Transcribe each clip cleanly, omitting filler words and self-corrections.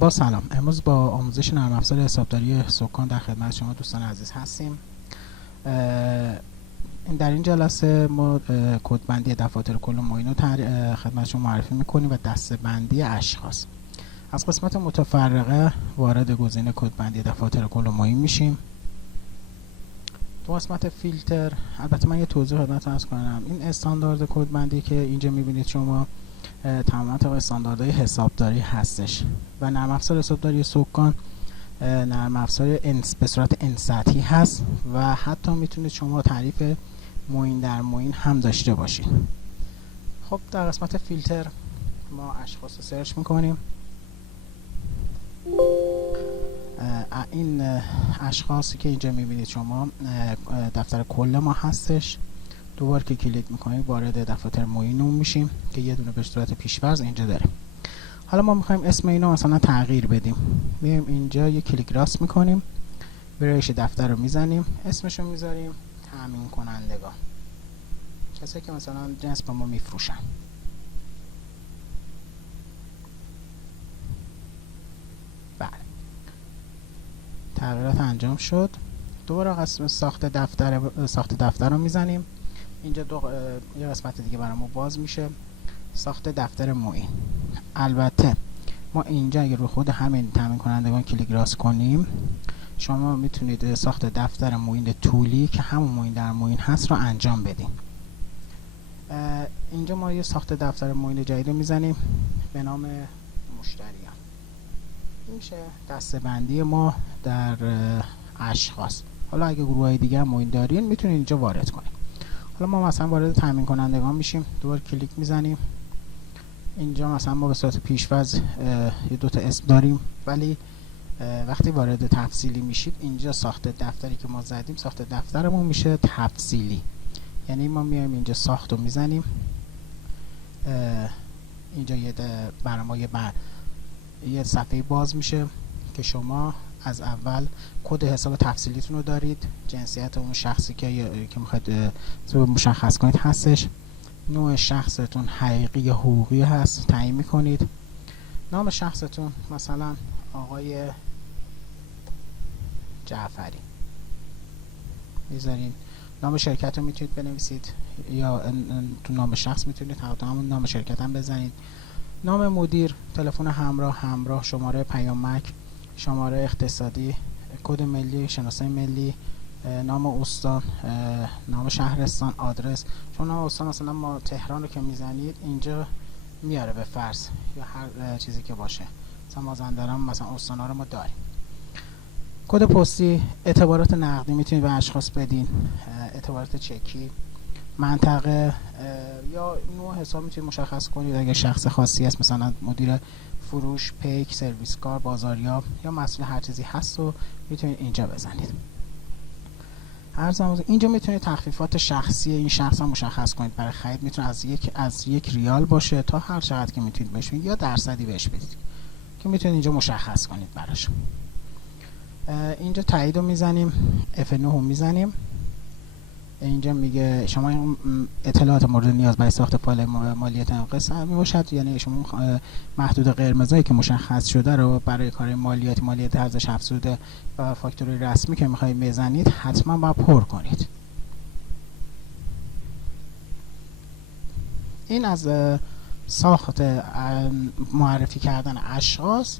با سلام. امروز با آموزش نرم افزار حسابداری سکان در خدمت شما دوستان عزیز هستیم. در این جلسه ما کدبندی دفاتر کل معین رو خدمت شما معرفی میکنیم و دسته‌بندی اشخاص. از قسمت متفرقه وارد گزینه کدبندی دفاتر کل معین میشیم. تو قسمت فیلتر، البته من یه توضیح خدمتتون عرض کنم، این استاندارد کدبندی که اینجا میبینید شما تماما طبق استانداردهای حسابداری هستش و نرم افزار حسابداری سکان نرم افزار به صورت ان سطحی هست و حتی میتونید شما تعریف معین در معین هم داشته باشید. خب در قسمت فیلتر ما اشخاص رو سرچ میکنیم. این اشخاصی که اینجا میبینید شما دفتر کل ما هستش. دوباره که کلیک میکنیم وارد دفاتر معینمون میشیم که یه دونه به صورت پیش‌فرض اینجا داریم. حالا ما میخوایم اسم اینو مثلا تغییر بدیم. میایم اینجا یه کلیک راست میکنیم، ویرایش دفتر رو میزنیم، اسمشو میذاریم تامین کنندگان، کسایی که مثلا جنس با ما میفروشن. بله، تغییرات انجام شد. دوباره قسمت ساخت دفتر رو میزنیم. اینجا یه قسمت دیگه برای ما باز میشه، ساخت دفتر معین. البته ما اینجا اگر رو خود همین تامین کنندگان کلیک راست کنیم، شما میتونید ساخت دفتر معین طولی که همون معین در معین هست رو انجام بدیم. اینجا ما یه ساخت دفتر معین جدید رو میزنیم به نام مشتریان. این میشه دسته‌بندی ما در اشخاص. حالا اگه گروه های دیگه هم معین دارین میتونید اینجا وارد کنید. حالا ما مثلا وارد تامین کنندگان میشیم، دوباره کلیک میزنیم. اینجا مثلا ما به صورت پیش‌فرض یه دوتا اسم داریم، ولی وقتی وارد تفصیلی میشید اینجا ساخت دفتری که ما زدیم ساخت دفترمون میشه تفصیلی. یعنی ما میایم اینجا ساخت رو میزنیم، اینجا برای ما یه صفحه باز میشه که شما از اول کد حساب تفصیلیتون رو دارید، جنسیت اون شخصی که میخواید مشخص کنید هستش، نوع شخصتون حقیقی یا حقوقی هست تعیین میکنید، نام شخصتون مثلا آقای جعفری میذارین، نام شرکت رو میتونید بنویسید یا تو نام شخص میتونید همون نام شرکت هم بزنید، نام مدیر، تلفن همراه، شماره پیامک، شماره اقتصادی، کد ملی، شناسه ملی، نام استان، نام شهرستان، آدرس. چون نام استان مثلا ما تهران رو که میزنید اینجا میاره به فرض یا هر چیزی که باشه، مثلا مازندران مثلا استانا رو ما داریم. کد پستی، اعتبارات نقدی میتونید به اشخاص بدین، اعتبارات چکی، منطقه یا نوع حساب میتونید مشخص کنید اگه شخص خاصی هست، مثلا مدیر فروش، پیک، سرویس کار، بازاریاب یا مسئول هر چیزی هست و میتونید اینجا بزنید. اینجا میتونید تخفیفات شخصی این شخص هم مشخص کنید. برای خرید میتونه از یک ریال باشه تا هر چقدر که میتونید بهش بدید یا درصدی بهش بدید که میتونید اینجا مشخص کنید براش. اینجا تایید رو میزنیم، F9 رو میزنیم. اینجا میگه شما اطلاعات مورد نیاز برای ساخت فایل مالیات انقساط میباشد، یعنی شما محدود قرمزایی که مشخص شده رو برای کار مالیات ارزش افزوده و فاکتوری رسمی که میخواید بزنید حتما باید پر کنید. این از ساخت معرفی کردن اشخاص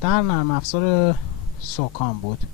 در نرم افزار سکان بود.